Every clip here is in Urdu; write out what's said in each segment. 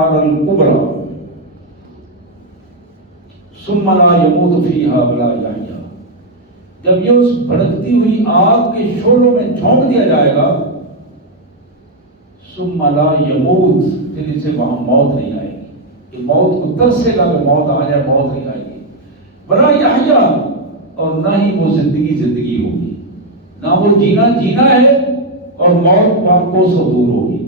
النار الكبرى ثم لا يموت فيها ولا يحيا. جب یہ اس بھڑکتی ہوئی آگ کے شعلوں میں جھونک دیا جائے گا، ثم لا يموت، پھر اسے وہاں موت نہیں آئے گی. یہ موت کو ترسے گا کہ موت آ جائے، موت نہیں آئے گی. ولا يحيا، اور نہ ہی وہ زندگی ہوگی، نہ وہ جینا ہے اور موت کو سے دور ہوگی.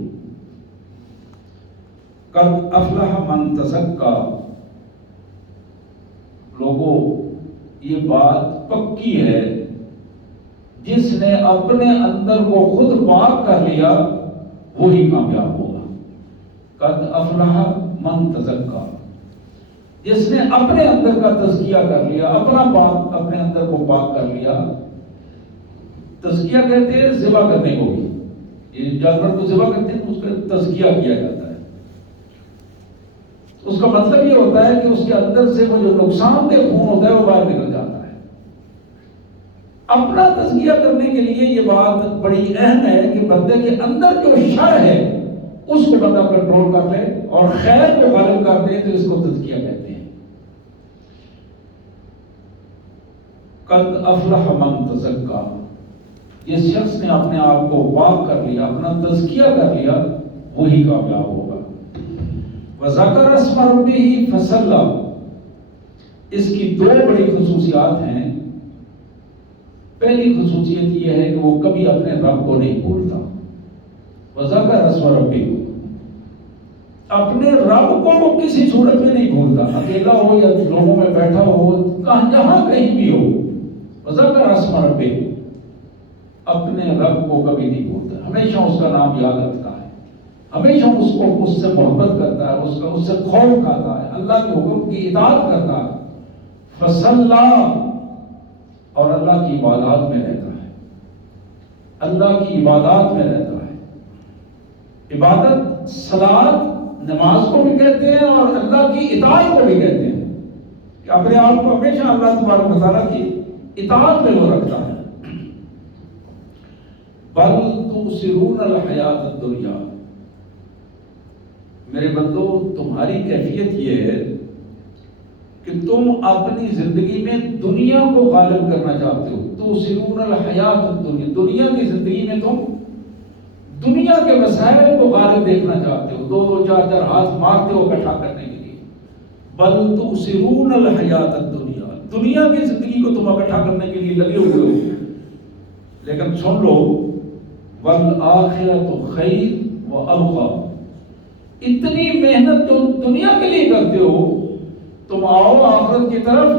قد افلح من تزکا، لوگوں یہ بات پکی ہے، جس نے اپنے اندر کو خود پاک کر لیا وہی کامیاب ہوگا. قد افلح من تزکا، جس نے اپنے اندر کا تزکیہ کر لیا، اپنے اندر کو پاک کر لیا. تزکیہ کہتے ہیں ذبح کرنے کو بھی، یہ جانور کو ذبح کرتے ہیں اس کا تزکیہ کیا جاتا ہے. اس کا مطلب یہ ہوتا ہے کہ اس کے اندر سے وہ جو نقصان دہ خون ہوتا ہے وہ باہر نکل جاتا ہے. اپنا تزکیہ کرنے کے لیے یہ بات بڑی اہم ہے کہ بندے کے اندر جو شر ہے اس کو بندہ کنٹرول کر لے اور خیر کو غالب کر دے، تو اس کو تزکیہ کہتے ہیں. قد افلح من تزکا، جس شخص نے اپنے آپ کو پاک کر لیا، اپنا تزکیہ کر لیا، وہی کامیاب ہوگا. وَذَكَرَ اسْمَ رَبِّهِ فَصَلَّى، اس کی دو بڑی خصوصیات ہیں. پہلی خصوصیت یہ ہے کہ وہ کبھی اپنے رب کو نہیں بھولتا. وَذَكَرَ اسْمَ رَبِّهِ، اپنے رب کو وہ کسی صورت میں نہیں بھولتا، اکیلا ہو یا لوگوں میں بیٹھا ہو، جہاں کہیں بھی ہو. وَذَكَرَ اسْمَ رَبِّهِ، اپنے رب کو کبھی نہیں بھولتا، ہمیشہ اس کا نام یاد رکھتا ہے، ہمیشہ اس سے محبت کرتا ہے، اس سے خوف کھاتا ہے، اللہ کے حکم کی اطاعت کرتا ہے. فصلا، اور اللہ کی عبادات میں رہتا ہے، اللہ کی عبادات میں رہتا ہے. عبادت صلاۃ نماز کو بھی کہتے ہیں اور اللہ کی اطاعت کو بھی کہتے ہیں، کہ اپنے آپ کو ہمیشہ اللہ تبارک و تعالیٰ کی اطاعت میں وہ رکھتا ہے. بل تؤثرون الحیات الدنیا، میرے بندو تمہاری کیفیت یہ ہے کہ تم اپنی زندگی میں دنیا کو غالب کرنا چاہتے ہو. تؤثرون الحیات الدنیا، دنیا کی زندگی میں تم دنیا کے مسائل کو غالب دیکھنا چاہتے ہو، دو چار ہاتھ مارتے ہو اکٹھا کرنے کے لیے. بل تؤثرون الحیات الدنیا، دنیا کی زندگی کو تم اکٹھا کرنے کے لیے لگے ہوئے ہو. لیکن سن لو، والآخرۃ خیر وابقیٰ، اتنی محنت تم دنیا کے لیے کرتے ہو، تم آؤ آخرت کی طرف،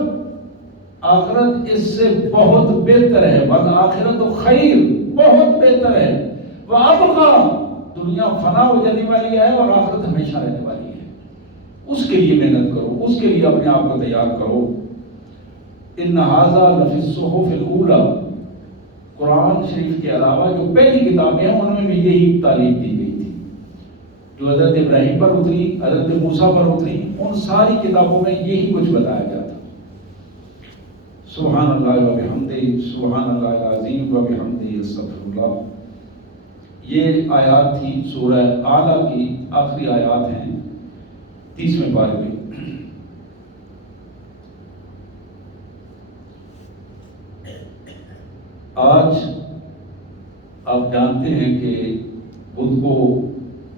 آخرت اس سے بہت بہتر ہے. والآخرۃ خیر، بہت بہتر ہے. وابقیٰ، دنیا فنا ہو جانے والی ہے اور آخرت ہمیشہ رہنے والی ہے. اس کے لیے محنت کرو، اس کے لیے اپنے آپ کو تیار کرو. ان ھذا لفی الصحف الاولی، قرآن شریف کے علاوہ جو پہلی کتابیں ہیں ان میں بھی یہی تعلیم دی گئی تھی، جو حضرت ابراہیم پر اتری، حضرت موسیٰ پر اتری، ان ساری کتابوں میں یہی کچھ بتایا گیا تھا. سبحان اللہ و بحمدہ، سبحان اللہ العظیم و بحمدہ، استغفر اللہ. یہ آیات تھی سورہ اعلیٰ کی آخری آیات ہیں 30ویں پارے میں. آج آپ جانتے ہیں کہ بدھ کو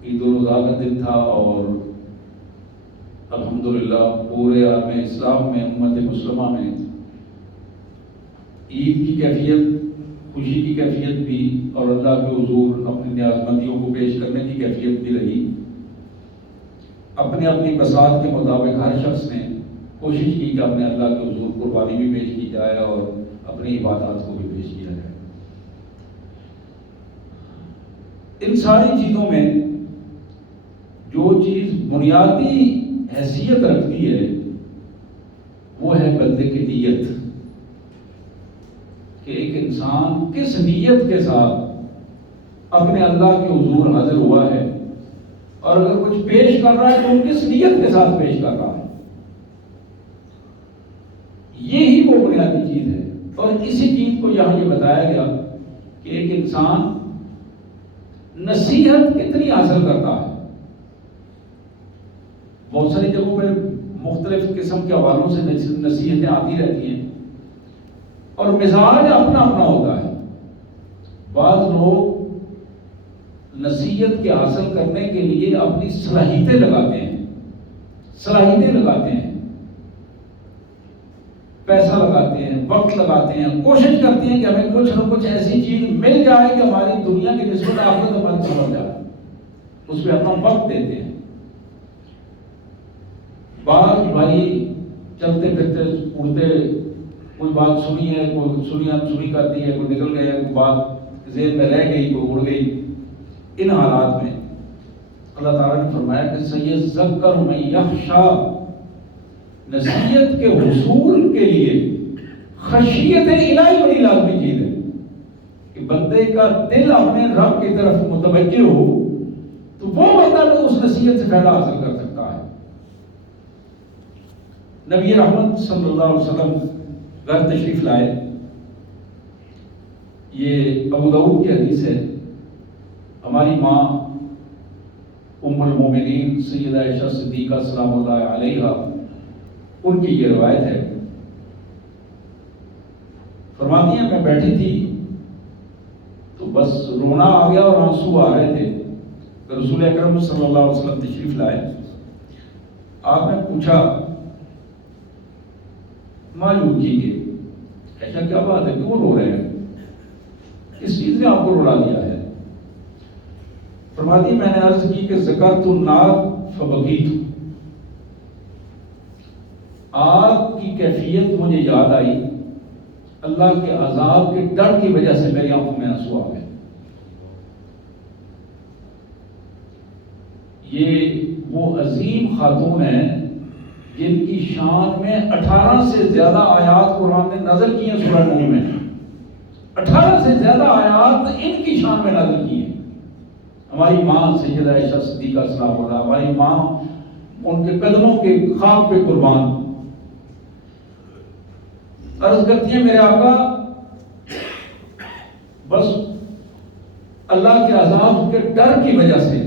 عید الاضحیٰ کا دن تھا، اور الحمدللہ پورے عالم اسلام میں، امت مسلمہ میں عید کی کیفیت، خوشی کی کیفیت بھی، اور اللہ کے حضور اپنی نیازمندیوں کو پیش کرنے کی کیفیت بھی رہی. اپنی اپنی بساط کے مطابق ہر شخص نے کوشش کی کہ اپنے اللہ کے حضور قربانی بھی پیش کی جائے اور اپنی عبادات کو بھی پیش کیا جائے. ان ساری چیزوں میں جو چیز بنیادی حیثیت رکھتی ہے وہ ہے بندے کی نیت، کہ ایک انسان کس نیت کے ساتھ اپنے اللہ کے حضور حاضر ہوا ہے، اور اگر کچھ پیش کر رہا ہے تو کس نیت کے ساتھ پیش کر رہا ہے. یہی وہ بنیادی چیز ہے. اور اسی چیز کو یہاں یہ بتایا گیا کہ ایک انسان نصیحت کتنی حاصل کرتا ہے. بہت ساری جگہوں پہ مختلف قسم کے حوالوں سے نصیحتیں آتی رہتی ہیں اور مزاج اپنا اپنا ہوتا ہے. بعض لوگ نصیحت کے حاصل کرنے کے لیے اپنی صلاحیتیں لگاتے ہیں، پیسہ لگاتے ہیں، وقت لگاتے ہیں، کوشش کرتے ہیں کہ ہمیں کچھ نہ کچھ ایسی چیز مل جائے کہ ہماری دنیا کی نسبت آخرت ہماری سمجھ جائے، اس پہ اپنا وقت دیتے ہیں. بعض بھائی چلتے پھرتے اڑتے کوئی بات سنی ہے، کوئی سنی کرتی ہے، کوئی نکل گیا، کوئی بات ذہن میں رہ گئی، کوئی اڑ گئی. ان حالات میں اللہ تعالیٰ نے فرمایا کہ سیذکر من یخشی، نصیحت کے حصول کے لیے خشیت الہی بڑی لازمی چیز ہے کہ بندے کا دل اپنے رب کی طرف متوجہ ہو تو وہ بندہ اس نصیحت سے فائدہ حاصل کر سکتا ہے. نبی رحمت صلی اللہ علیہ وسلم گھر تشریف لائے. یہ ابو داؤد کی حدیث ہے. ہماری ماں ام المومنین سیدہ عائشہ صدیقہ سلام اللہ علیہا، ان کی یہ روایت ہے. فرماتی ہیں میں بیٹھی تھی تو بس رونا آ گیا اور آنسو آ رہے تھے. رسول اکرم صلی اللہ علیہ وسلم تشریف لائے. آپ نے پوچھا معلوم کیجیے ایسا کیا بات ہے، کیوں رو رہے ہیں، کس چیز نے آپ کو رلا دیا ہے. فرماتی میں نے عرض کی کہ ذکرت النار فبکیت، آگ کی کیفیت مجھے یاد آئی، اللہ کے عذاب کے ڈر کی وجہ سے میری آنکھوں میں آنسو آ گئے. یہ وہ عظیم خاتون ہیں جن کی شان میں 18 سے زیادہ آیات قرآن نے نازل کی ہیں. سورہ نور میں 18 سے زیادہ آیات ان کی شان میں نازل کی ہیں. ہماری ماں سیدہ عائشہ صدیقہ سلام اللہ، ہماری ماں ان کے قدموں کے خاک پہ قربان. عرض کرتی ہیں میرے آقا بس اللہ کے عذاب کے ڈر کی وجہ سے،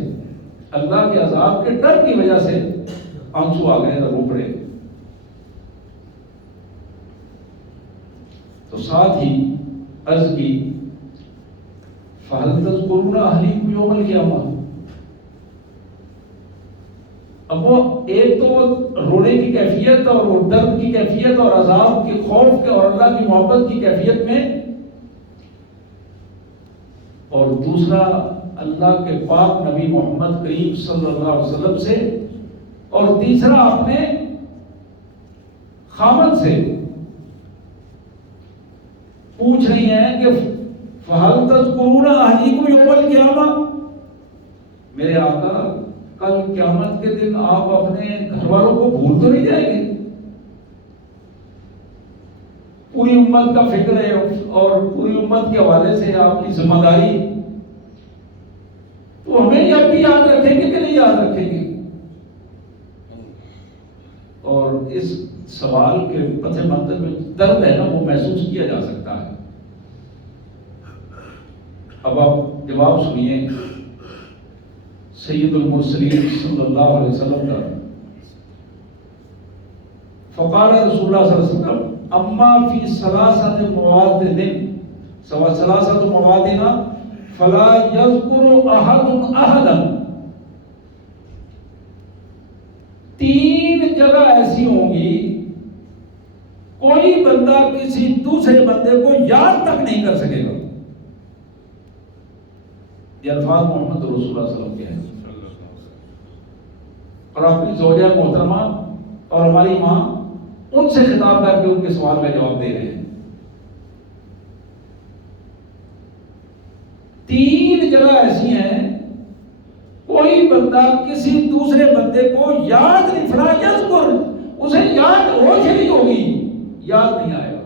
اللہ کے عذاب کے ڈر کی وجہ سے آنسو آ گئے، رو پڑے. تو ساتھ ہی عرض کی فَهَلْ تَذْكُرُونَ أَهْلِكُمْ يَوْمَ الْقِيَامَةِ. اب وہ ایک تو رونے کی کیفیت اور وہ درد کی کیفیت اور عذاب کے خوف کے اور اللہ کی محبت کی کیفیت میں، اور دوسرا اللہ کے پاک نبی محمد کریم صلی اللہ علیہ وسلم سے، اور تیسرا اپنے خامد سے پوچھ رہی ہیں کہ فَهَلْ تَذْكُرُونَ أَهْلِكُمْ يَوْمَ الْقِيَامَةِ. میرے آقا کل قیامت کے دن آپ اپنے گھر والوں کو بھول تو نہیں جائیں گے؟ پوری امت کا فکر ہے اور پوری امت کے حوالے سے آپ کی ذمہ داری، تو ہمیں اب بھی یاد رکھیں گے کہ نہیں یاد رکھیں گے؟ اور اس سوال کے پتہ منظر میں درد ہے نا، وہ محسوس کیا جا سکتا ہے. اب آپ جواب سنیے سید المرسلین صلی اللہ علیہ وسلم کا. فقال رسول اللہ صلی اللہ علیہ وسلم اما فی ثلاثۃ مواد ثلاثۃ موادنا فلا یذکر احد احدا. 3 جگہ ایسی ہوں گی کوئی بندہ کسی دوسرے بندے کو یاد تک نہیں کر سکے گا. یہ الفاظ محمد رسول اللہ صلی اللہ علیہ وسلم کے ہیں. اور اپنی زوجہ محترمہ اور ہماری ماں ان سے خطاب کر کے ان کے سوال کا جواب دے رہے ہیں. 3 جگہ ایسی ہیں کوئی بندہ کسی دوسرے بندے کو یاد نہیں، فلا یذکر، اسے یاد ہوش نہیں ہوگی، یاد نہیں آئے گا.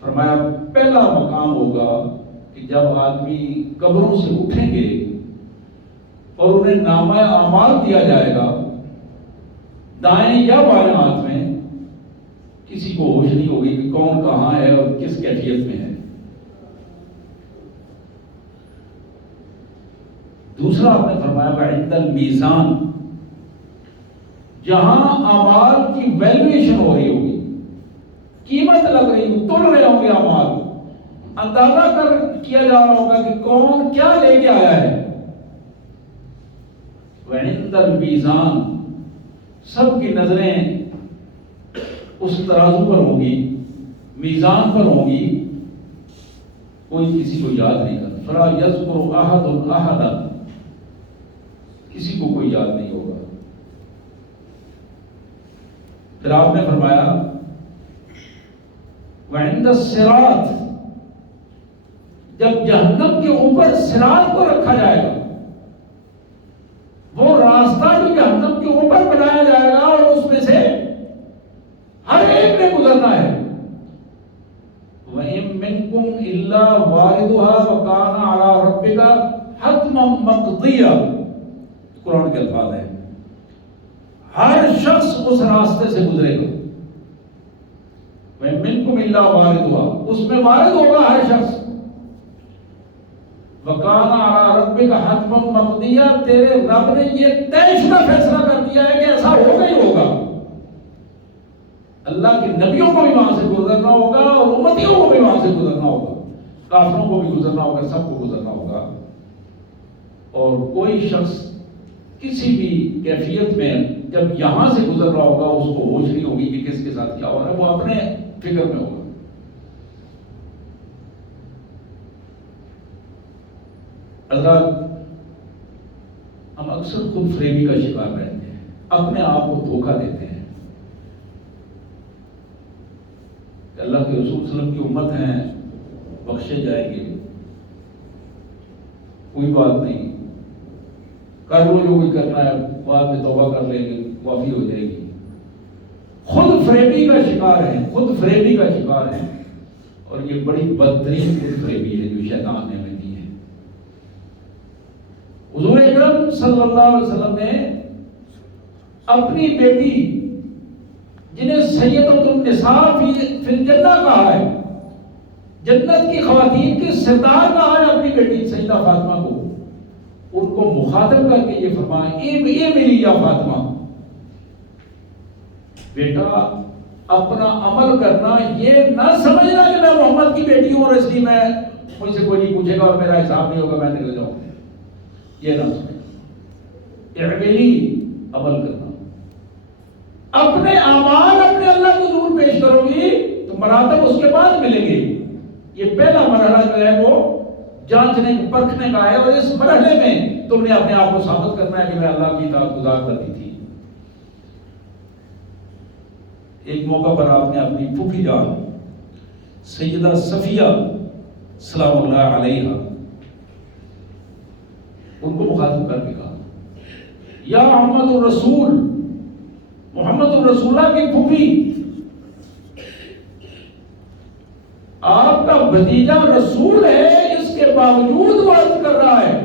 فرمایا پہلا مقام ہوگا کہ جب آدمی قبروں سے اٹھیں گے اور انہیں نامہ اعمال دیا جائے گا دائیں یا بائیں ہاتھ میں، کسی کو ہوش نہیں ہوگی کہ کون کہاں ہے اور کس کیفیت میں ہے. دوسرا آپ نے فرمایا وعند المیزان، جہاں اعمال کی ویلیویشن ہو رہی ہوگی، قیمت لگ رہی ہوگی، تل رہے ہوں گے اعمال، اندازہ کیا جا رہا ہوگا کہ کون کیا لے کے آیا ہے، وعند المیزان، سب کی نظریں اس ترازو پر ہوں گی، میزان پر ہوں گی، کوئی کسی کو یاد نہیں کرتا، فلا یذکر احد احدا، کسی کو کوئی یاد نہیں ہوگا۔ پھر آپ نے فرمایا وعند الصراط، جب جہنم کے اوپر صراط کو رکھا جائے گا، وہ راستہ جو جہنم کے اوپر بنایا جائے گا اور اس میں سے ہر ایک نے گزرنا ہے، وَإِن مِّنكُمْ إِلَّا وَارِدُهَا وَكَانَ عَلَىٰ رَبِّكَ حَتْمًا مَّقْضِيًّا، قرآن کے الفاظ ہیں، ہر شخص اس راستے سے گزرے گا، وَإِن مِّنكُمْ إِلَّا وَارِدُهَا، اس میں وارد ہوگا ہر شخص، وَكَانَ عَلَىٰ رَبِّكَ حَتْمًا مَّقْضِيًّا، تیرے رب نے یہ طے شدہ فیصلہ کر دیا ہے کہ ایسا ہوگا ہی ہوگا، اللہ کے نبیوں کو بھی وہاں سے گزرنا ہوگا اور امتیوں کو بھی وہاں سے گزرنا ہوگا، کافروں کو بھی گزرنا ہوگا، سب کو گزرنا ہوگا، اور کوئی شخص کسی بھی کیفیت میں جب یہاں سے گزر رہا ہوگا اس کو ہوش نہیں ہوگی کہ کس کے ساتھ کیا ہو رہا ہے، وہ اپنے فکر میں ہوگا۔ حضرات، ہم اکثر خود فریبی کا شکار رہتے ہیں، اپنے آپ کو دھوکہ دیتے ہیں کہ اللہ کے رسول صلی اللہ علیہ وسلم کی امت ہیں، بخشے جائیں گے، کوئی بات نہیں، کر لو جو کوئی کرنا ہے، بعد میں توبہ کر لیں گے، معافی ہو جائے گی۔ خود فریبی کا شکار ہیں، خود فریبی کا شکار ہیں، اور یہ بڑی بدترین خود فریبی ہے جو شیطان نے ہمیں دی ہے۔ حضور اکرم صلی اللہ علیہ وسلم نے اپنی بیٹی جنہیں سیدۃ النساء فی الجنہ کہا ہے، جنت کی خواتین کے سردار کہا ہے اپنی بیٹی سیدہ فاطمہ کو، ان کو مخاطب کر کے یہ فرمایا اے میری یا فاطمہ، بیٹا اپنا عمل کرنا، یہ نہ سمجھنا کہ میں محمد کی بیٹی ہوں اور اس لیے میں مجھ سے کوئی نہیں پوچھے گا اور میرا حساب نہیں ہوگا، میں نکل جاؤں، یہ نہ سمجھنا، اعملی، عمل کرنا، اپنے اعمال اپنے اللہ کے حضور پیش کرو گی تو مراتب اس کے بعد ملیں گے۔ یہ پہلا مرحلہ جو ہے وہ جانچنے پرکھنے کا ہے، اور اس مرحلے میں تم نے اپنے آپ کو ثابت کرنا ہے کہ میں اللہ کی اطاعت گزار کرتی تھی۔ ایک موقع پر آپ نے اپنی پھوپھی جان سیدہ صفیہ سلام اللہ علیہا، ان کو مخاطب کر کے کہا یا محمد الرسول، محمد الرسول اللہ کی پھوپھی، آپ کا بھتیجا رسول ہے، اس کے باوجود وہ عرض کر رہا ہے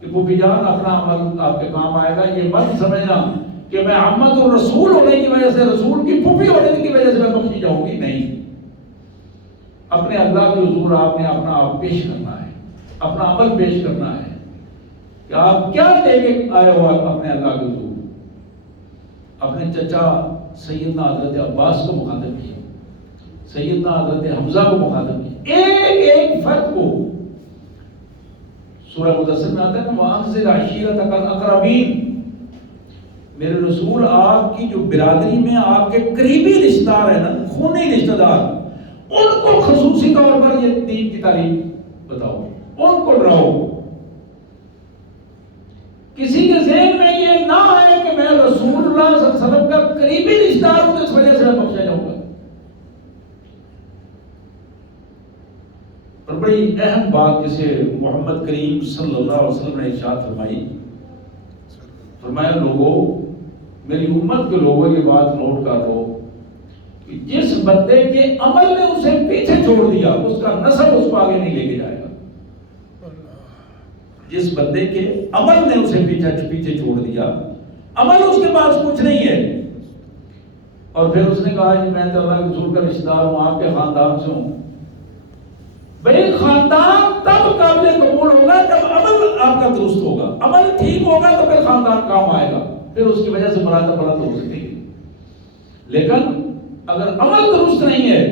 کہ پھوپھی جان اپنا عمل آپ کے کام آئے گا، یہ مت سمجھنا کہ میں محمد الرسول ہونے کی وجہ سے، رسول کی پھوپھی ہونے کی وجہ سے میں بخشی جاؤں گی، نہیں، اپنے اللہ کے حضور آپ نے اپنا آپ پیش کرنا ہے، اپنا عمل پیش کرنا ہے کہ آپ کیا لے کے آئے ہو اپنے اللہ کے حضور۔ اپنے چچا سیدنا حضرت عباس کو مخاطب کیا، سیدنا حضرت حمزہ کو مخاطب کیا، ایک ایک فرد کو۔ سورہ مدثر میں آتا ہے کہ وَأَنذِرْ عَشِيرَتَكَ الْأَقْرَبِينَ، میرے رسول آپ کی جو برادری میں آپ کے قریبی رشتہ دار ہیں نا، خونی رشتہ دار، ان کو خصوصی طور پر یہ دین کی تعلیم بتاؤ، ان کو ڈراؤ۔ کسی کے ذہن میں یہ نہ آئے کہ میں رسول اللہ صلی اللہ علیہ وسلم کا قریبی رشتہ دار ہوں، اس وجہ سے میں بخشا جاؤں گا۔ اور بڑی اہم بات جسے محمد کریم صلی اللہ علیہ وسلم نے ارشاد فرمائی، فرمایا لوگوں، میری امت کے لوگوں یہ بات نوٹ کر لو کہ جس بندے کے عمل نے اسے پیچھے چھوڑ دیا، اس کا نسب اس کو آگے نہیں لے کے جائے گا۔ جس بندے کے عمل نے اسے پیچھے چھوڑ دیا، عمل اس کے پاس کچھ نہیں ہے، اور پھر اس نے کہا کہ میں تو اللہ کے رسول کا رشتہ دار ہوں، آپ کے خاندان سے ہوں، بھئی خاندان تب قابل قبول ہوگا جب عمل آپ کا درست ہوگا. عمل ٹھیک ہوگا تو پھر خاندان کام آئے گا, پھر اس کی وجہ سے مراد بلند ہو سکے گی. لیکن اگر عمل درست نہیں ہے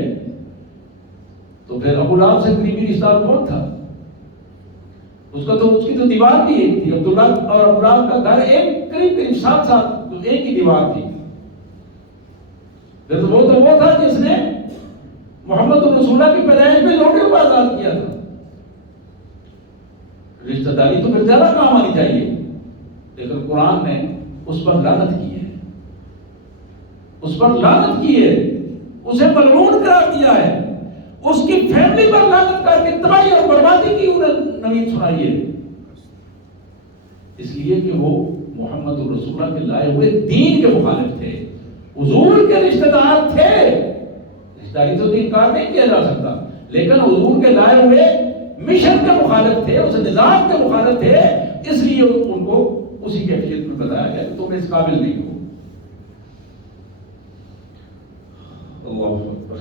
تو پھر ابو لہب سے قریبی رشتہ دار کون تھا؟ اس کی تو دیوار بھی ایک تھی. عبداللہ اور ابو لہب کا گھر ایک قریب ساتھ ایک ہی دیوار تھی. پھر وہ تھا جس نے محمد الرسول اللہ کی پیدائش میں لوٹے کو آزاد کیا تھا. رشتہ داری تو پھر زیادہ کام آنی چاہیے, لیکن قرآن نے اس پر لعنت کی ہے, اس پر لعنت کی ہے, اسے ملعون قرار دیا ہے, اس کی فیملی پر لعنت کر کے تباہی اور بربادی کی انہیں نوید سنائی ہے. اس لیے کہ وہ محمد الرسول اللہ کے لائے ہوئے دین کے مخالف تھے, حضور کے رشتہ دار تھے. رشتہ داری تو انکار نہیں کیا جا سکتا, لیکن حضور کے لائے ہوئے مشن کے مخالف تھے, اس نظام کے مخالف تھے. اس لیے ان کو اسی کیفیت میں بتایا گیا کہ تم اس قابل نہیں ہو. اللہ اکبر.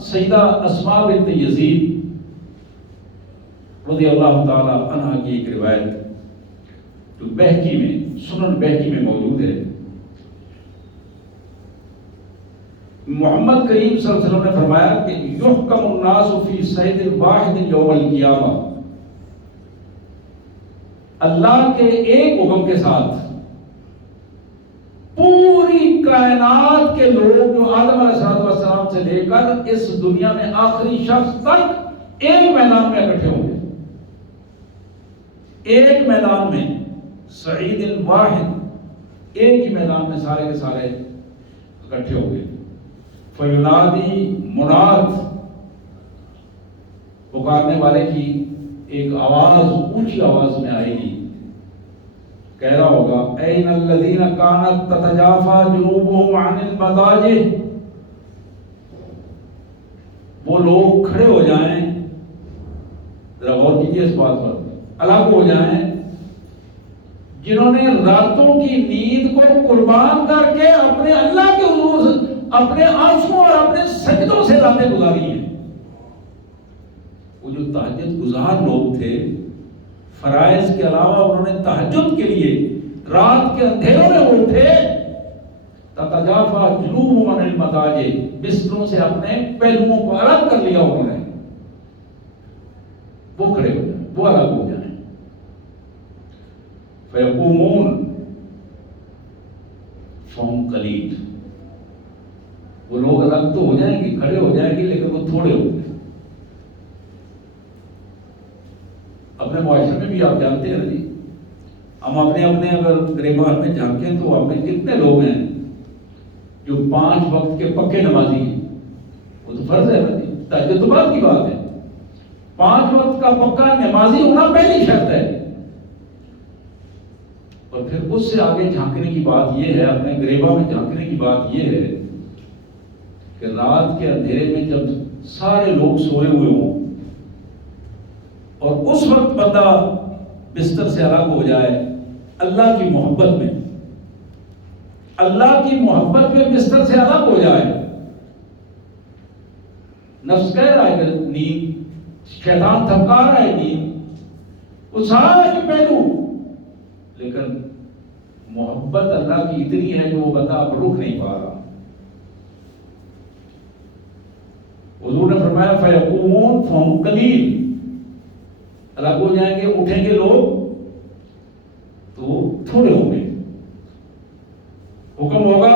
سیدہ اسماء بنت یزید رضی اللہ تعالی عنہ کی ایک روایت جو بہقی میں سنن بہقی میں موجود ہے. محمد کریم صلی اللہ علیہ وسلم نے فرمایا کہ یحکم الناس فی صید واحد یوم القیامہ, اللہ کے ایک حکم کے ساتھ پوری کائنات کے لوگ جو آدم علیہ السلام سے لے کر اس دنیا میں آخری شخص تک ایک میدان میں اکٹھے ہوں گے. ایک میدان میں, صعید واحد, ایک ہی میدان میں سارے کے سارے اکٹھے ہوں گے. فینادی مناد, پکارنے والے کی ایک آواز اونچی آواز میں آئے گی, کہہ رہا ہوگا این الذین کانت تتجافا جنوبهم عن المضاجع. وہ لوگ کھڑے ہو جائیں, ذرا غور کیجیے اس بات پر, الگ ہو جائیں جنہوں نے راتوں کی نیند کو قربان کر کے اپنے اللہ کے حضور اپنے آنسوں اور اپنے سجدوں سے راتیں گزاری ہیں. وہ جو تہجد گزار لوگ تھے, فرائض کے علاوہ انہوں نے تہجد کے لیے رات کے اندھیروں میں اٹھے. تتجافا جنوبهم عن المضاجع, بستروں سے اپنے پہلوؤں کو الگ کر لیا انہوں نے. وہ کھڑے ہو جائیں, وہ الگ ہو جائیں. فیقومون فهم قلیل, وہ لوگ الگ تو ہو جائیں گے, کھڑے ہو جائیں گے, لیکن وہ تھوڑے ہوں گے. اپنے معاشرے میں بھی آپ جانتے ہیں نا جی, ہم اپنے اگر گریبان میں جھانکیں تو آپ میں کتنے لوگ ہیں جو 5 وقت کے پکے نمازی ہیں. وہ تو فرض ہے نا جی, تہجد تو بعد کی بات ہے. 5 وقت کا پکا نمازی ہونا پہلی شرط ہے. اور پھر اس سے آگے جھانکنے کی بات یہ ہے, اپنے گریبا میں جھانکنے کی بات یہ ہے کہ رات کے اندھیرے میں جب سارے لوگ سوئے ہوئے ہوں اور اس وقت بندہ بستر سے الگ ہو جائے, اللہ کی محبت میں, اللہ کی محبت میں بستر سے الگ ہو جائے. نفس کہہ رہا ہے کہ نیند, شیطان تھپکا رہا ہے نیند, وہ سارے پہلو, لیکن محبت اللہ کی اتنی ہے کہ وہ بندہ اب رک نہیں پا رہا. حضور نے فرمایا فیقومون فهم قلیل, الگ ہو جائیں گے, اٹھیں گے لوگ تو تھوڑے ہوں گے. حکم ہوگا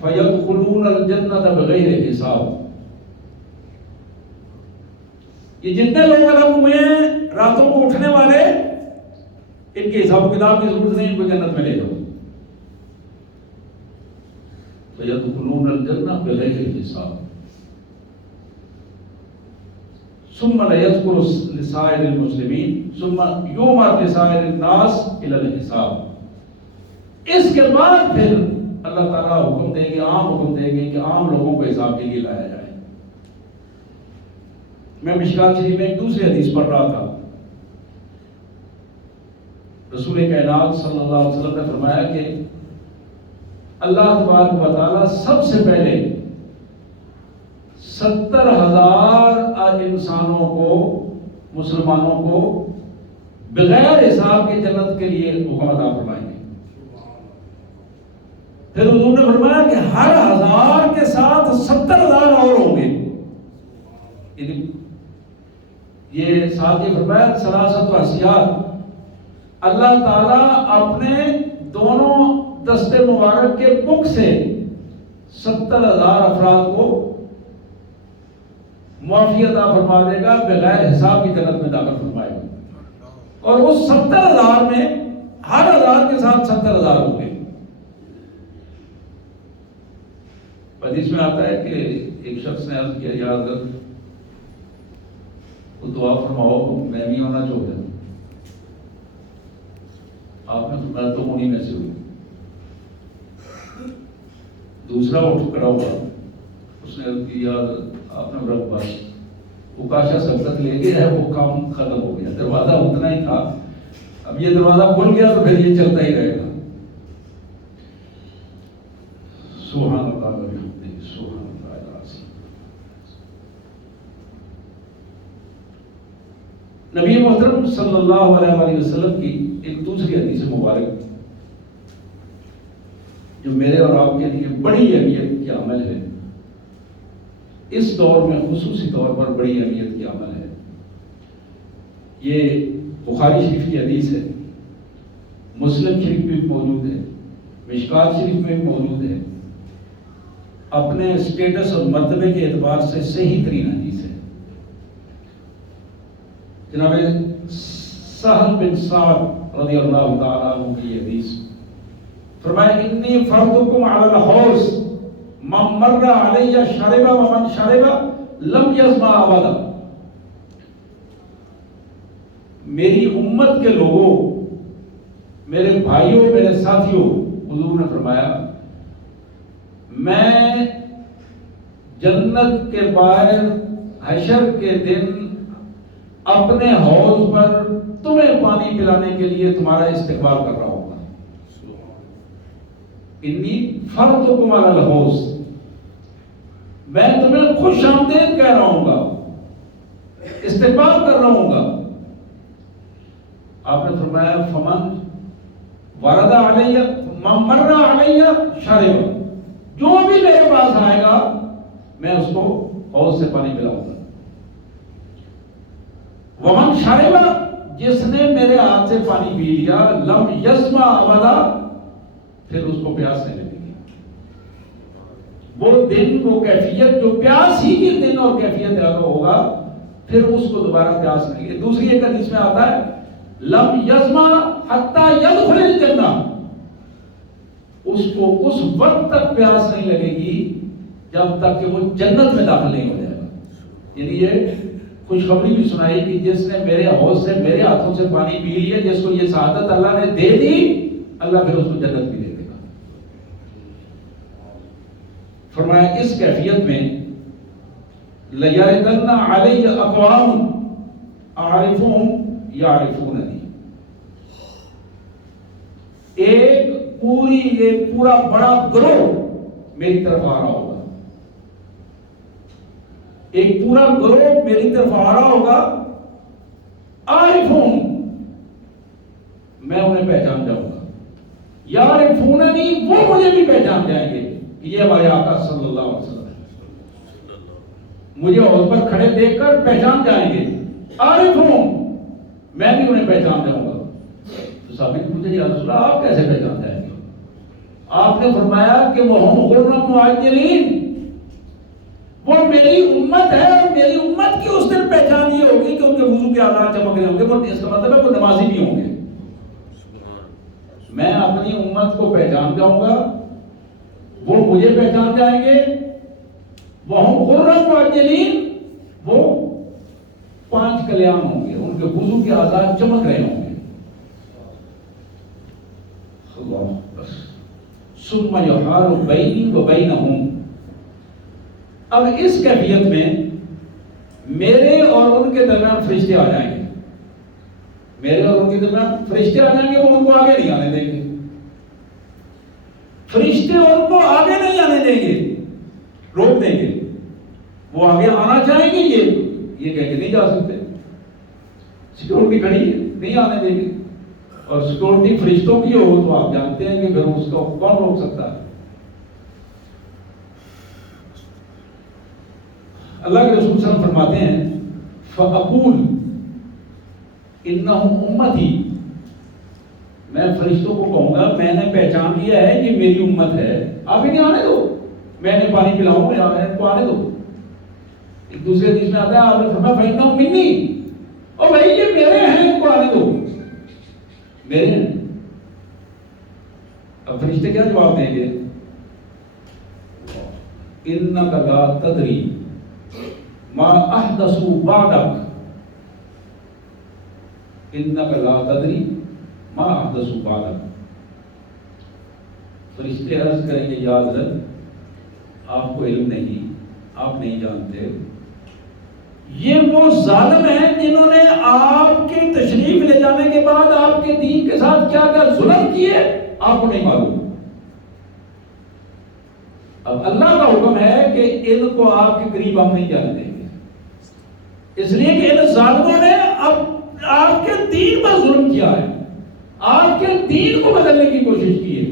فیدخلون الجنۃ بغیر حساب. یہ جتنے لوگ الگ ہوئے ہیں راتوں کو اٹھنے والے, ان کے حساب و کتاب کی ضرورت نہیں, ان کو جنت میں لے جاؤ. فیدخلون الجنۃ بغیر حساب. ثم لا يذكر لسائر المسلمين ثم يؤمر لسائر الناس الى الحساب. اس کے بعد پھر اللہ تعالیٰ حکم دیں گے, عام حکم دیں گے کہ عام لوگوں کو حساب کے لیے لایا جائے. میں مشکات شریف میں ایک دوسری حدیث پڑھ رہا تھا. رسول کائنات صلی اللہ علیہ وسلم نے فرمایا کہ اللہ تبارک و تعالیٰ سب سے پہلے 70,000 انسانوں کو، مسلمانوں کو بغیر حساب کے جنت کے لیے حکم عطا فرمائیں گے۔ پھر حضور نے فرمایا کہ ہر 1000 کے ساتھ 70,000 اور ہوں گے۔ یہ ساتھ یہ فرمایا ثلاثت و حسیات، اللہ تعالیٰ اپنے دونوں دستے مبارک کے بک سے 70,000 افراد کو معافی عطا فرما دے گا، بغیر حساب کی جنت میں داخل فرمائے گا۔ اور اس 70,000 میں ہر 1000 کے ساتھ 70,000 ہوں گے۔ حدیث میں آتا ہے کہ ایک شخص نے عرض کیا، یا حضرت وہ دعا فرماؤ میں بھی ہونا چاہتا ہوں۔ آپ نے فرمایا تو انہیں میں سے ہوئی۔ دوسرا اٹھ کھڑا ہوا، اس نے عرض کی، یا آپ نے رکھ بس وہ کاشا سبقت لے گیا ہے، وہ کام ختم ہو گیا، دروازہ اتنا ہی تھا، اب یہ دروازہ کھل گیا تو پھر یہ چلتا ہی رہے گا۔ سبحان اللہ وبحمدہ، سبحان اللہ العظیم۔ نبی محترم صلی اللہ علیہ وآلہ وسلم کی ایک دوسری حدیث مبارک جو میرے اور آپ کے لیے بڑی اہمیت کی عمل ہے، اس دور میں خصوصی طور پر بڑی اہمیت کی عمل ہے۔ یہ بخاری شریف کی حدیث ہے، مسلم شریف میں موجود ہے، مشکات شریف میں موجود ہے، اپنے اسٹیٹس اور مرتبے کے اعتبار سے صحیح ترین حدیث ہے۔ جناب سہل بن سعد رضی اللہ تعالیٰ عنہ کی حدیث، فرمایا انی فرضکم علی الحوض من مر علی شرب ومن شرب لم یظمأ ابدا۔ میری امت کے لوگوں، میرے بھائیوں، میرے ساتھیوں، حضور نے فرمایا میں جنت کے باہر حشر کے دن اپنے حوض پر تمہیں پانی پلانے کے لیے تمہارا استقبال کر رہا ہوں گا۔ انی فرضکم علی الحوض، میں تمہیں خوش آمدید کہہ رہا ہوں گا، استقبال کر رہا ہوں گا۔ آپ نے فرمایا فمن ورد علیہ من مر علیہ شرب، جو بھی میرے پاس آئے گا میں اس کو حوض سے پانی پلاؤں گا۔ ومن شرب، جس نے میرے ہاتھ سے پانی پی لیا، لم یظمأ ابدا، پھر اس کو پیاس نہیں لگے گی۔ وہ دن، وہ کیفیت جو پیاس ہی کی دن اور کیفیت ہوگا، پھر اس کو دوبارہ پیاس نہیں لگے۔ دوسری ایک حدیث میں آتا ہے لم یظمأ حتی یدخل الجنہ، اس کو اس وقت تک پیاس نہیں لگے گی جب تک کہ وہ جنت میں داخل نہیں ہو جائے گا۔ یعنی یہ خوشخبری بھی سنائی کہ جس نے میرے حوض سے، میرے ہاتھوں سے پانی پی لیا، جس کو یہ سعادت اللہ نے دے دی، اللہ پھر اس کو جنت بھی دے دے گا۔ فرمایا اس کیفیت میں لَيَرِدَنَّ عَلَيَّ أَقْوَامٌ أَعْرِفُهُمْ يَعْرِفُونَنِي، ایک پورا بڑا گروہ میری طرف آ رہا ہوگا، ایک پورا گروہ میری طرف آ رہا ہوگا، عارفون، میں انہیں پہچان جاؤں گا، یعرفوننی، وہ مجھے بھی پہچان جائیں گے کہ یہ ہمارے آقا صلی اللہ علیہ وسلم ہے، مجھے حوض پر کھڑے دیکھ کر پہچان جائیں گے، عارفون، میں بھی انہیں پہچان جاؤں گا۔ تو صحابی نے پوچھا یا رسول اللہ آپ کیسے پہچان جائیں گے؟ آپ نے فرمایا کہ وہ ہم غرم معجلین، وہ میری امت ہے، اور میری امت کی اس دن پہچان یہ ہوگی کہ ان کے وضو کے آلات چمک رہے ہوں گے، وہ اس کا مطلب ہے وہ نمازی بھی ہوں گے۔ میں اپنی امت کو پہچان جاؤں گا، وہ مجھے پہچان جائیں گے، وہ ہم غرم معجلین، وہ 5 کلیان ہوں گے، ان کے وضو کے آلات چمک رہے ہوں گے۔ اللہ ثم یحال بینی و بینہم، اب اس کیفیت میں میرے اور ان کے درمیان فرشتے آ جائیں گے، میرے اور ان کے درمیان فرشتے آ جائیں گے، وہ ان کو آگے نہیں آنے دیں گے، فرشتے ان کو آگے نہیں آنے دیں گے، روک دیں گے۔ وہ آگے آنا چاہیں گے، یہ کہہ کے نہیں جا سکتے، سیکورٹی کھڑی ہے نہیں آنے دیں گے، اور سیکورٹی فرشتوں کی ہو تو آپ جانتے ہیں کہ پھر اس کو کون روک سکتا ہے۔ اللہ کے رسول صلی اللہ علیہ وسلم فرماتے ہیں فَأَقُولُ إِنَّهُمْ أُمَّتِي، میں فرشتوں کو کہوں گا میں نے پہچان لیا ہے یہ میری امت ہے، آپ انہیں آنے دو، میں نے پانی پلاؤں گا، ان کو آنے دو۔ ایک دوسرے حدیث میں آتا ہے آپ نے فرمایا فَإِنَّهُمْ مِنِّي، اور بھائی یہ میرے ہیں، ان کو آنے دو، میرے ہیں۔ اب فرشتے کیا جواب دیں گے؟ إِنَّكَ لَا تَدْرِي مَا أَحْدَثُوا بَعْدَكَ، إِنَّكَ لَا تَدْرِي مَا أَحْدَثُوا بَعْدَكَ۔ فرشتے عرض کریں گے یا حضرت آپ کو علم نہیں، آپ نہیں جانتے، یہ وہ ظالم ہیں جنہوں نے آپ کے تشریف لے جانے کے بعد آپ کے دین کے ساتھ کیا کیا ظلم کیے آپ کو نہیں معلوم۔ اب اللہ کا حکم ہے کہ ان کو آپ کے قریب ہم نہیں جانے دیں گے، اس لیے کہ ان ظالموں نے اب آپ کے دین پر ظلم کیا ہے، آپ کے دین کو بدلنے کی کوشش کی ہے۔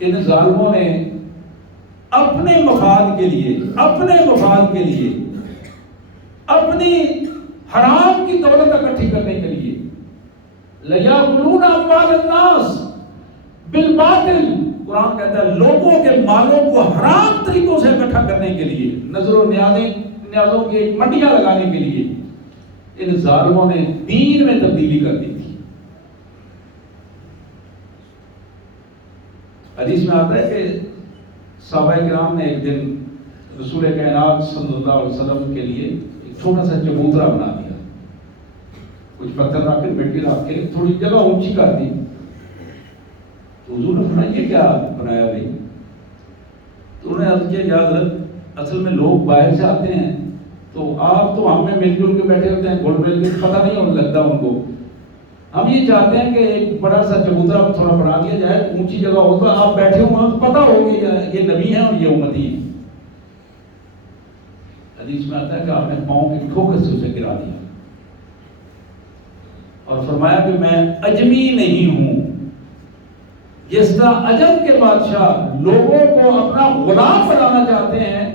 ان ظالموں نے اپنے مفاد کے لیے، اپنی حرام کی دولت اکٹھی کرنے کے لیے لَيَأْكُلُونَ أَمْوَالَ النَّاسِ بِالْبَاطِلِ، قرآن کہتا ہے لوگوں کے مالوں کو حرام طریقوں سے اکٹھا کرنے کے لیے، نظر و نیازوں کی منڈیاں لگانے کے لیے ان ظالموں نے دین میں تبدیلی کر دی تھی۔ حدیث میں آتا ہے کہ صحابہ کرام نے ایک دن رسول کائنات صلی اللہ علیہ وسلم کے لیے ایک چھوٹا سا چبوترا بنا دیا، کچھ پتھر رکھ کے مٹی رکھ کے تھوڑی جگہ اونچی کر دی، تو حضور نے فرمایا یہ کیا بنایا بھائی؟ تو انہوں نے عرض کیا یا حضرت اصل میں لوگ باہر سے آتے ہیں تو آپ تو ہم میں مل جل کے بیٹھے ہوتے ہیں، گھل مل کے پتہ نہیں ہونے لگتا ان کو، ہم یہ چاہتے ہیں کہ ایک بڑا سا چبوترا تھوڑا بنا دیا جائے، اونچی جگہ ہو تو آپ بیٹھے ہوں تو پتہ ہوگی یہ نبی ہیں اور یہ امتی ہیں۔ حدیث میں آتا ہے کہ آپ نے پاؤں کی ٹھوکر سے اسے گرا دیا اور فرمایا کہ میں اجمی نہیں ہوں، جس طرح عجم کے بادشاہ لوگوں کو اپنا غلام بنانا چاہتے ہیں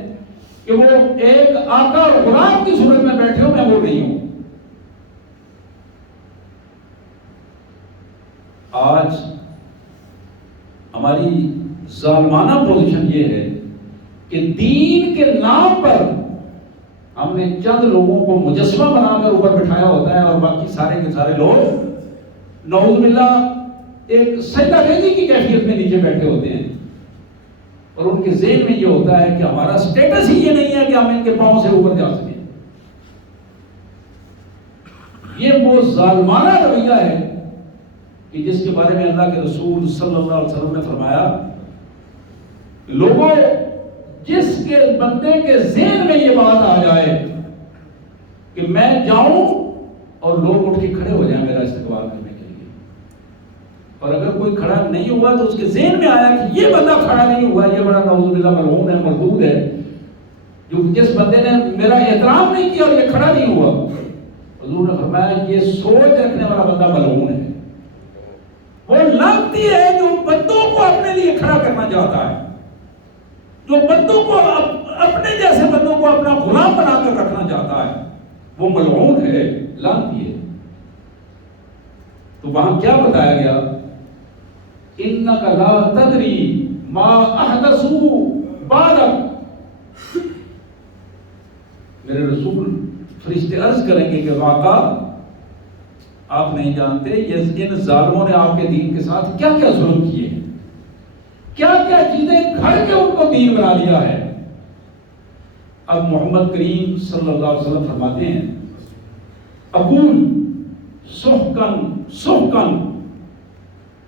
کہ وہ ایک آقا اور غلام کی صورت میں بیٹھے ہوں، میں وہ نہیں ہوں۔ آج ہماری ظالمانہ پوزیشن یہ ہے کہ دین کے نام پر ہم نے چند لوگوں کو مجسمہ بنا کر اوپر بٹھایا ہوتا ہے اور باقی سارے کے سارے لوگ نعوذ باللہ ایک سجدہ ریزی کی کیفیت میں نیچے بیٹھے ہوتے ہیں، اور ان کے ذہن میں یہ ہوتا ہے کہ ہمارا سٹیٹس ہی یہ نہیں ہے کہ ہم ان کے پاؤں سے اوپر جا سکیں۔ یہ وہ ظالمانہ رویہ ہے کہ جس کے بارے میں اللہ کے رسول صلی اللہ علیہ وسلم نے فرمایا لوگوں جس کے بندے کے ذہن میں یہ بات آ جائے کہ میں جاؤں اور لوگ اٹھ کے کھڑے ہو جائیں میرا استقبال کرنے کے لیے، اور اگر کوئی کھڑا نہیں ہوا تو اس کے ذہن میں آیا کہ یہ بندہ کھڑا نہیں ہوا، یہ بڑا نعوذ باللہ ملعون ہے، مردود ہے، جو جس بندے نے میرا احترام نہیں کیا اور یہ کھڑا نہیں ہوا، حضور نے فرمایا یہ سوچ رکھنے والا بندہ ملعون ہے۔ وہ لانتی ہے جو بندوں کو اپنے لیے کھڑا کرنا چاہتا ہے، جو بندوں کو اپنے جیسے بندوں کو اپنا غلام بنا کر رکھنا چاہتا ہے، وہ ملعون ہے، لانتی ہے۔ تو وہاں کیا بتایا گیا؟ إِنَّكَ لَا تَدْرِي مَا أَحْدَثُوا بَعْدَكَ۔ میرے رسول فرشتے عرض کریں گے کہ واقعہ آپ نہیں جانتے ان ظالموں نے آپ کے دین کے ساتھ کیا کیا ظلم کیے ہیں، کیا کیا چیزیں گھڑ کے ان کو دین بنا لیا ہے۔ اب محمد کریم صلی اللہ علیہ وسلم فرماتے ہیں اقول سحقن سحقن،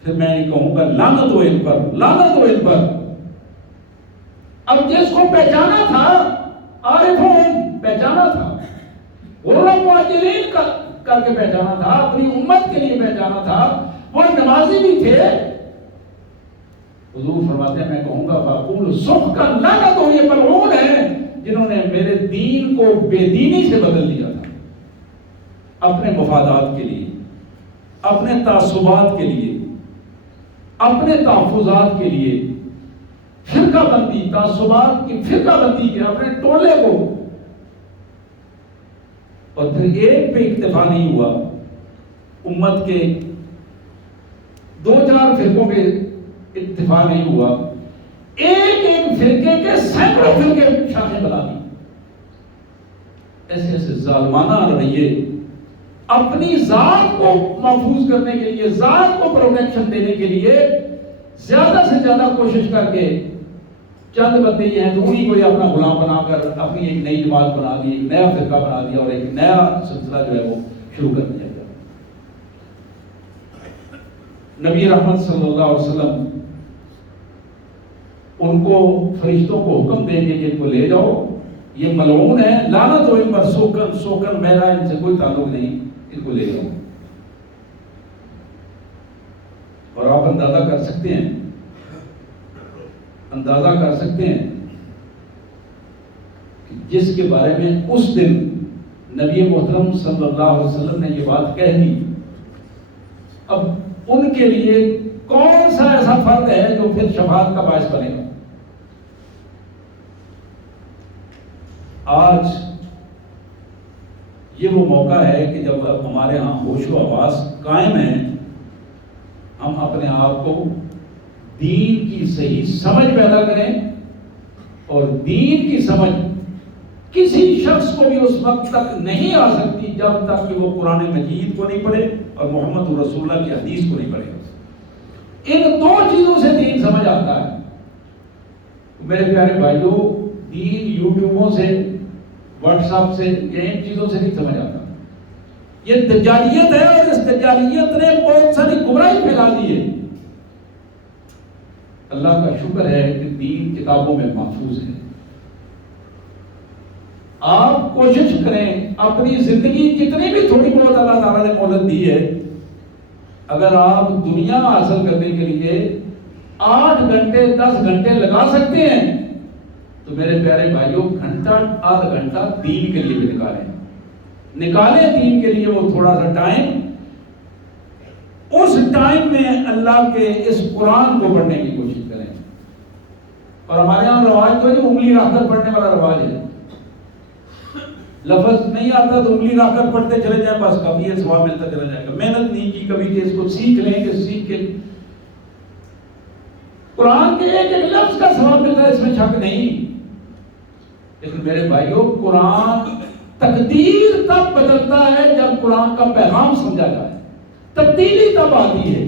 پھر میں یہ کہوں گا لعنت ہو ان پر، لعنت ہو ان پر۔ اب جس کو پہچانا تھا عارفون پہچانا تھا، غرم مہاجرین کر کے پہچانا تھا، اپنی امت کے لیے پہچانا تھا، وہ نمازی بھی تھے حضور فرماتے ہیں میں کہوں گا فاقول سخ کا لعنت ہو، یہ ملعون ہے جنہوں نے میرے دین کو بے دینی سے بدل دیا تھا، اپنے مفادات کے لیے، اپنے تعصبات کے لیے، اپنے تحفظات کے لیے، فرقہ بندی، تعصبات کی فرقہ بندی کے اپنے ٹولے کو، اور پھر ایک پہ اکتفا نہیں ہوا، امت کے دو چار فرقوں پہ اکتفا نہیں ہوا، ایک ایک فرقے کے سینکڑوں فرقے شاخیں بنا دی۔ ایسے ایسے ظالمانہ رویے اپنی ذات کو محفوظ کرنے کے لیے، ذات کو پروٹیکشن دینے کے لیے زیادہ سے زیادہ کوشش کر کے چند بندے یہ ہیں تو انہیں کو اپنا غلام بنا کر اپنی ایک نئی جماعت بنا دی، ایک نیا فرقہ بنا دیا اور ایک نیا سلسلہ جو ہے وہ شروع کر دیا گیا۔ نبی رحمت صلی اللہ علیہ وسلم ان کو فرشتوں کو حکم دیں گے کہ ان کو لے جاؤ، یہ ملعون ہے، لعنت ہو ان پر، سوکن میرا ان سے کوئی تعلق نہیں، ان کو لے جاؤ۔ اور آپ اندازہ کر سکتے ہیں کہ جس کے بارے میں اس دن نبی محترم صلی اللہ علیہ وسلم نے یہ بات کہہ دی، اب ان کے لیے کون سا ایسا فرد ہے جو پھر شفاعت کا باعث بنے گا؟ آج یہ وہ موقع ہے کہ جب ہمارے ہاں ہوش و حواس قائم ہیں، ہم اپنے آپ کو دین کی صحیح سمجھ پیدا کریں، اور دین کی سمجھ کسی شخص کو بھی اس وقت تک نہیں آ سکتی جب تک کہ وہ قرآن مجید کو نہیں پڑھے اور محمد رسول اللہ کی حدیث کو نہیں پڑھے۔ ان دو چیزوں سے دین سمجھ آتا ہے۔ میرے پیارے بھائیوں، دین یوٹیوبوں سے، واٹس ایپ سے، ان چیزوں سے نہیں سمجھ آتا۔ یہ دجالیت ہے، اور اس دجالیت نے بہت ساری گمراہی پھیلا دی ہے۔ اللہ کا شکر ہے کہ دین کتابوں میں محفوظ ہے۔ آپ کوشش کریں، اپنی زندگی جتنی بھی تھوڑی بہت اللہ تعالیٰ نے مہلت دی ہے، اگر آپ دنیا حاصل کرنے کے لیے 8 گھنٹے 10 گھنٹے لگا سکتے ہیں تو میرے پیارے بھائیوں گھنٹہ آدھا گھنٹہ دین کے لیے بھی نکالیں دین کے لیے وہ تھوڑا سا ٹائم۔ اس ٹائم میں اللہ کے اس قرآن کو پڑھنے کی کوشش کریں۔ اور ہمارے یہاں رواج تو ہے جو انگلی رکھ کر پڑھنے والا رواج ہے، لفظ نہیں آتا تو انگلی رکھ کر پڑھتے چلے جائیں، بس کبھی یہ ثواب ملتا چلا جائے گا۔ محنت نہیں کی کبھی کہ اس کو سیکھ لیں، کہ سیکھ کے قرآن کے ایک ایک لفظ کا ثواب ملتا ہے، اس میں شک نہیں۔ لیکن میرے بھائیوں، قرآن تقدیر تب بدلتا ہے جب قرآن کا پیغام سمجھا جائے، تبدیلی تب آتی ہے۔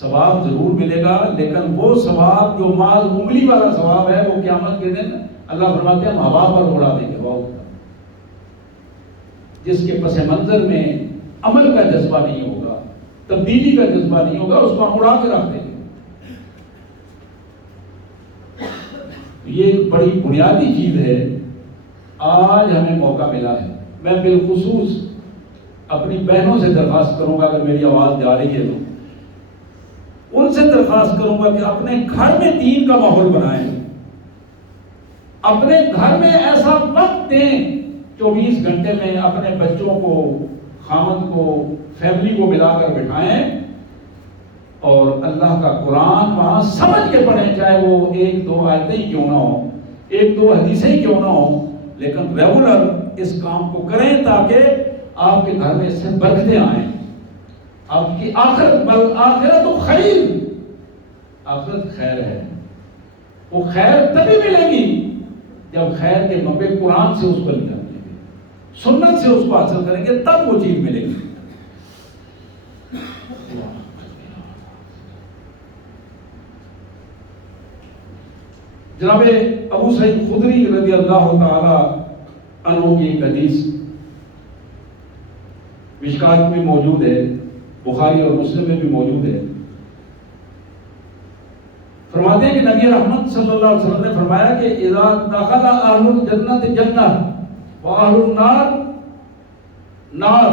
ثواب ضرور ملے گا، لیکن وہ ثواب جو مال انگلی والا ثواب ہے وہ قیامت کے دن اللہ فرماتے ہیں ہم ہوا پر اڑا دیں گے۔ جس کے پس منظر میں عمل کا جذبہ نہیں ہوگا، تبدیلی کا جذبہ نہیں ہوگا، اس کو ہم اڑا کے رکھ دیں گے۔ یہ ایک بڑی بنیادی چیز ہے۔ آج ہمیں موقع ملا ہے، میں بالخصوص اپنی بہنوں سے درخواست کروں گا، اگر میری آواز جا رہی ہے تو ان سے درخواست کروں گا کہ اپنے گھر میں دین کا ماحول بنائیں، اپنے گھر میں ایسا وقت دیں 24 گھنٹے میں، اپنے بچوں کو، خامد کو، فیملی کو ملا کر بٹھائیں اور اللہ کا قرآن وہاں سمجھ کے پڑھیں، چاہے وہ 1-2 آیتیں ہی کیوں نہ ہوں، 1-2 حدیثیں ہی کیوں نہ ہوں، لیکن ریگولر اس کام کو کریں تاکہ آپ کے گھر میں اس سے برکتیں آئیں۔ آپ کی آخرت تو خیر، آخرت خیر ہے، وہ خیر تبھی ملے گی جب خیر کے منبع قرآن سے اس کو لیں گے، سنت سے اس کو حاصل کریں گے، تب وہ چیز ملے گی۔ جناب ابو سعید خدری رضی اللہ تعالی عنہ کی ایک حدیث مشکات میں موجود ہے، بخاری اور مسلم میں بھی موجود ہے۔ فرماتے ہیں کہ نبی رحمت صلی اللہ علیہ وسلم نے فرمایا کہ اذا دخل اہل الجنت جنہ واہل النار نار،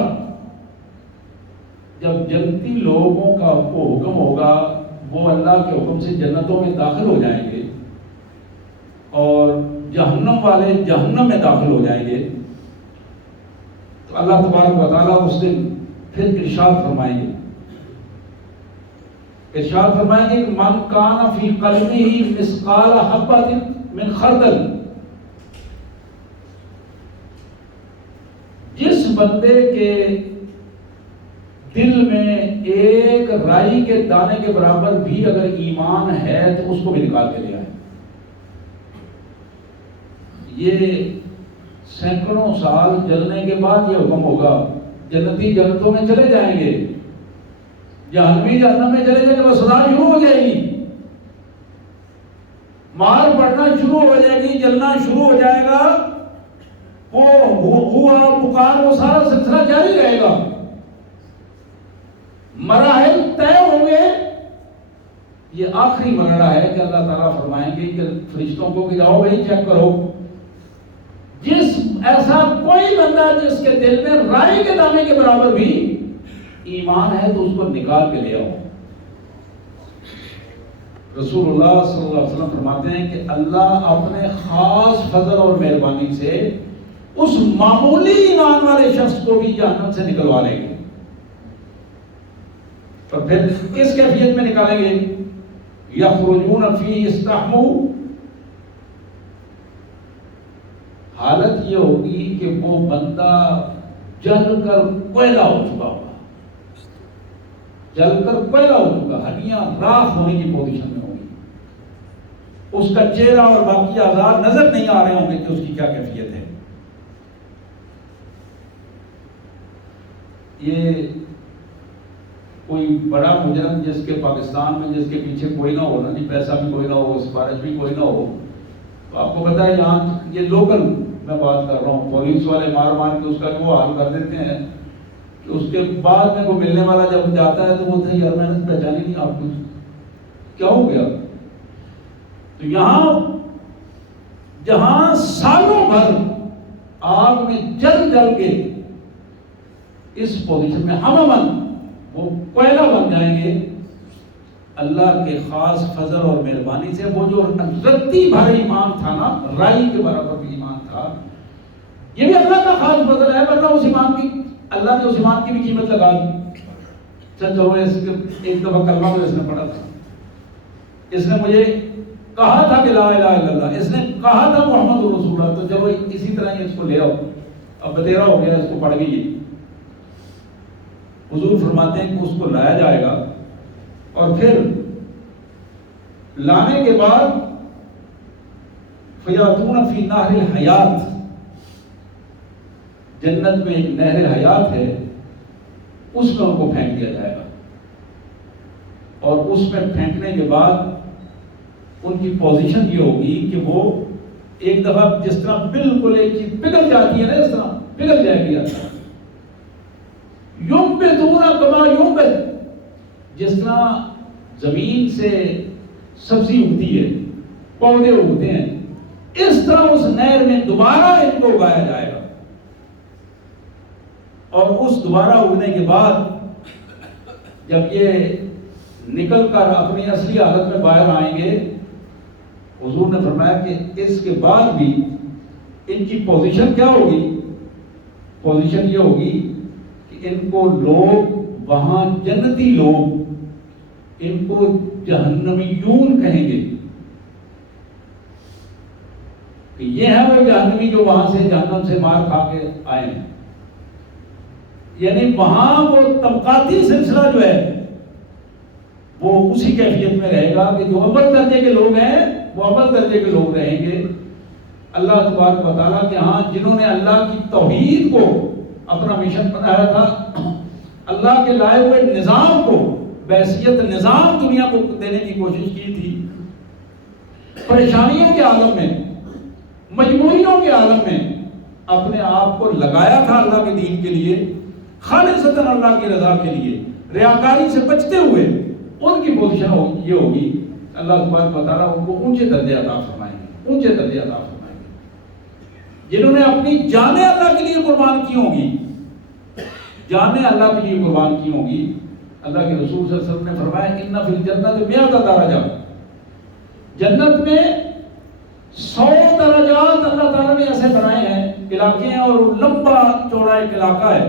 جب جنتی لوگوں کا کو حکم ہوگا وہ اللہ کے حکم سے جنتوں میں داخل ہو جائیں گے اور جہنم والے جہنم میں داخل ہو جائیں گے، تو اللہ تبارک و تعالیٰ اس دن پھر ارشاد فرمائیں گے کہ من کان فی قلبہ مثقال حبۃ من خردل، جس بندے کے دل میں ایک رائی کے دانے کے برابر بھی اگر ایمان ہے تو اس کو بھی نکال کے لے آئے۔ یہ سینکڑوں سال جلنے کے بعد یہ حکم ہوگا، جنتی جنتوں میں چلے جائیں گے، جہنمی جہنم میں چلے جائیں گے، بس سزا شروع ہو جائے گی، مار پڑنا شروع ہو جائے گی، جلنا شروع ہو جائے گا، وہ پکار وہ سارا سلسلہ جاری رہے گا، مراحل طے ہوں گے۔ یہ آخری مرحلہ ہے کہ اللہ تعالیٰ فرمائیں گے کہ فرشتوں کو کہ جاؤ بھائی چیک کرو، جس ایسا کوئی بندہ جس کے دل میں رائی کے دانے کے برابر بھی ایمان ہے تو اس کو نکال کے لے آؤ۔ رسول اللہ صلی اللہ علیہ وسلم فرماتے ہیں کہ اللہ اپنے خاص فضل اور مہربانی سے اس معمولی ایمان والے شخص کو بھی جہنم سے نکلوا لیں گے، اور پھر کس کیفیت میں نکالیں گے؟ یخرجون فی استحموا، حالت یہ ہوگی کہ وہ بندہ جل کر کوئلہ ہو چکا ہوگا، جل کر کوئلہ ہو چکا، ہڈیاں راکھ ہونے کی پوزیشن میں ہوگی، اس کا چہرہ اور باقی اعضاء نظر نہیں آ رہے ہوں گے کہ اس کی کیا کیفیت ہے۔ یہ کوئی بڑا مجرم جس کے پاکستان میں جس کے پیچھے کوئی نہ ہو نا جی، پیسہ بھی کوئی نہ ہو، سفارش بھی کوئی نہ ہو، تو آپ کو پتا ہے یہاں یہ لوکل میں بات کر رہا ہوں، پولیس والے مار مار کے اس کا وہ حال کر دیتے ہیں کہ اس کے بعد میں کوئی ملنے والا جب جاتا ہے تو بولتے ہیں یار میں نے پہچانی نہیں آپ کو، کیا ہو گیا؟ تو یہاں جہاں سالوں بھر آگ میں جل جل کے اس پوزیشن میں ہم وہ کوئلہ بن جائیں گے، اللہ کے خاص فضل اور مہربانی سے وہ جو رتی بھر ایمان تھا نا، رائی کے برابر بھی ایمان تھا، یہ بھی اللہ کا خاص فضل ہے، ورنہ اس ایمان کی اللہ نے اس ایمان کی بھی قیمت لگا دی۔ چلو اس ایک دفعہ کلمہ تو اس نے پڑھا تھا، اس نے مجھے کہا تھا کہ لا الہ الا اللہ، اس نے کہا تھا محمد رسول اللہ، تو چلو اسی طرح ہی اس کو لے آؤ، اب بتیرا ہو گیا، اس کو پڑھ گئی۔ حضور فرماتے ہیں کہ اس کو لایا جائے گا، اور پھر لانے کے بعد فیاتون فی نہر الحیات، جنت میں ایک نہر حیات ہے، اس میں ان کو پھینک دیا جائے گا، اور اس میں پھینکنے کے بعد ان کی پوزیشن یہ ہوگی کہ وہ ایک دفعہ جس طرح بالکل ایک چیز پگھل جاتی ہے نا، اس طرح پگھل جائے گی، ينبتون كما ينبت، جس طرح زمین سے سبزی اگتی ہے، پودے اگتے ہیں، اس طرح اس نہر میں دوبارہ ان کو اگایا جائے گا، اور اس دوبارہ اگنے کے بعد جب یہ نکل کر اپنی اصلی حالت میں باہر آئیں گے، حضور نے فرمایا کہ اس کے بعد بھی ان کی پوزیشن کیا ہوگی؟ پوزیشن یہ ہوگی کہ ان کو لوگ وہاں جنتی لوگ ان کو جہنمیون کہیں گے، کہ یہ ہے وہ جہنمی جو وہاں سے جہنم سے مار کھا کے آئے ہیں، یعنی وہاں وہ طبقاتی سلسلہ جو ہے وہ اسی کیفیت میں رہے گا کہ جو اول درجے کے لوگ ہیں وہ اول درجے کے لوگ رہیں گے، اللہ تبارک و تعالیٰ کے ہاں جنہوں نے اللہ کی توحید کو اپنا مشن بنایا تھا، اللہ کے لائے ہوئے نظام کو بحیثیت نظام دنیا کو دینے کی کوشش کی تھی، پریشانیوں کے عالم میں، مجبوریوں کے عالم میں اپنے آپ کو لگایا تھا اللہ کے دین کے لیے، خالصتاً اللہ کی رضا کے لیے، ریاکاری سے بچتے ہوئے، ان کی پوزیشن یہ ہوگی اللہ تبارک و تعالیٰ ان کو اونچے درجے عطا فرمائیں گے، اونچے درجے عطا فرمائیں گے۔ جنہوں نے اپنی جانیں اللہ کے لیے قربان کی ہوں گی، جانیں اللہ کے لیے قربان کی ہوں گی، اللہ کے رسول صلی اللہ علیہ وسلم نے فرمایا ان فی الجنت 100 درجہ، جنت میں 100 درجات اللہ تعالیٰ نے ایسے بنائے ہیں، علاقے ہیں، اور لمبا چوڑا ایک علاقہ ہے،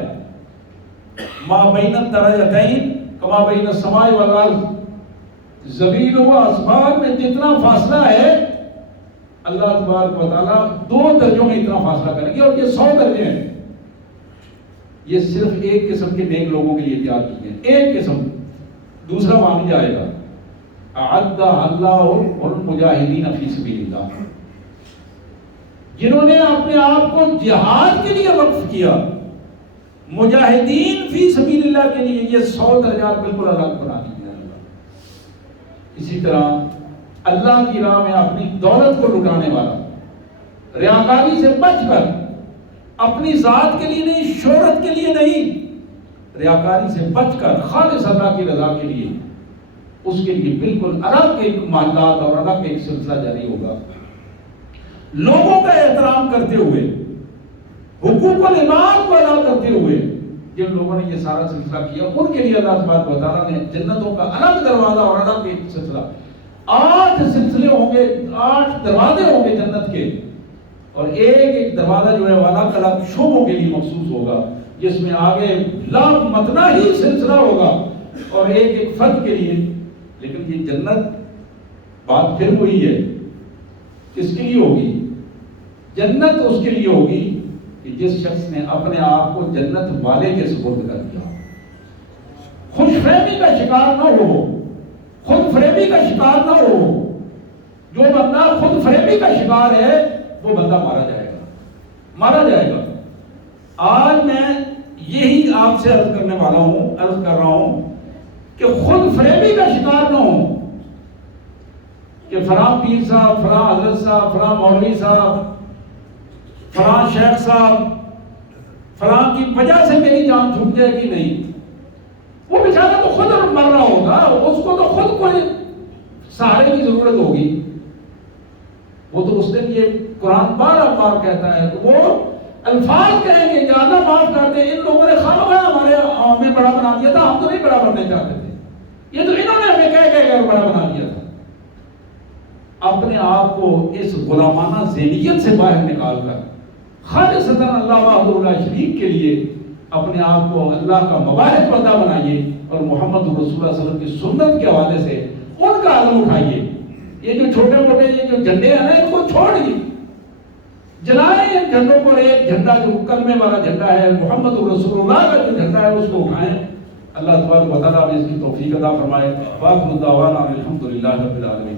ما بین الدرجتین کما بین السماء والارض، زمین و آسمان میں جتنا فاصلہ ہے اللہ تبارک و تعالیٰ 2 درجوں میں اتنا فاصلہ کریں گے، اور یہ 100 درجے ہیں۔ یہ صرف ایک قسم کے نیک لوگوں کے لیے تیار کیے ہیں، ایک قسم، دوسرا وہاں نہیں جائے گا۔ اعد اللہ المجاہدین فی سبیل اللہ، جنہوں نے اپنے آپ کو جہاد کے لیے وقف کیا، مجاہدین فی سبیل اللہ کے لیے یہ 100 درجات بالکل الگ بنا دی ہیں اللہ۔ اسی طرح اللہ کی راہ میں اپنی دولت کو لٹانے والا، ریاکاری سے بچ کر، اپنی ذات کے لیے نہیں، شہرت کے لیے نہیں، ریاکاری سے بچ کر خالص اللہ کی رضا کے لیے، اس کے لیے بالکل الگ ایک معاملات اور الگ ایک سلسلہ جاری ہوگا۔ لوگوں کا احترام کرتے ہوئے، حقوق العباد کو ادا کرتے ہوئے، جن لوگوں نے یہ سارا سلسلہ کیا ان کے لیے اللہ تبارک و تعالیٰ نے جنتوں کا الگ دروازہ اور الگ ایک سلسلہ، 8 سلسلے ہوں گے، 8 دروازے ہوں گے جنت کے، اور ایک دروازہ جو ہے وہ الگ الگ شعبوں کے لیے مخصوص ہوگا، جس میں آگے لا متنا ہی سلسلہ ہوگا اور ایک فرد کے لیے۔ لیکن یہ جنت بات پھر وہی ہے، کس کے لیے ہوگی؟ جنت اس کے لیے ہوگی کہ جس شخص نے اپنے آپ کو جنت والے کے سپرد کر دیا، خوش فہمی کا شکار نہ ہو، خود فریبی کا شکار نہ ہو۔ جو بندہ خود فریبی کا شکار ہے وہ بندہ مارا جائے گا، مارا جائے گا۔ آج میں یہی آپ سے عرض کرنے والا ہوں، عرض کر رہا ہوں کہ خود فریبی کا شکار نہ ہو کہ فلاں پیر صاحب، فلاں حضرت صاحب، فلاں مولوی صاحب، فلاں شیخ صاحب، فلاں کی وجہ سے میری جان چھوٹ جائے گی۔ نہیں، وہ بیچارہ تو خود مر رہا ہوگا، اس کو تو خود کوئی سہارے کی ضرورت ہوگی۔ وہ تو اس دن یہ قرآن بار بار کہتا ہے، وہ الفاظ کہیں گے کہ اللہ معاف کر دے، ان لوگوں نے خواہ ہمارے ہمیں بڑا بنا دیا تھا، ہم تو نہیں بڑا بننے چاہتے تھے، یہ تو انہوں نے ہمیں کہہ کر بڑا بنا دیا تھا۔ اپنے آپ کو اس غلامانہ ذہنیت سے باہر نکال کر خالصتاً اللہ وحدہ لا شریک کے لیے اپنے آپ کو اللہ کا مبارک بندہ بنائیے، اور محمد رسول اللہ صلی اللہ علیہ وسلم کی سنت کے حوالے سے ان کا علم اٹھائیے۔ یہ جو چھوٹے موٹے یہ جو جھنڈے ہیں نا، ان کو چھوڑیے، جلائیں ان جھنڈوں پر۔ ایک جھنڈا جو کلمے والا جھنڈا ہے، محمد رسول اللہ کا جو جھنڈا ہے، اس کو اٹھائیں۔ اللہ تبارک و تعالیٰ نے اس کی توفیق عطا فرمائے۔ وآخر دعوانا الحمدللہ رب العالمین۔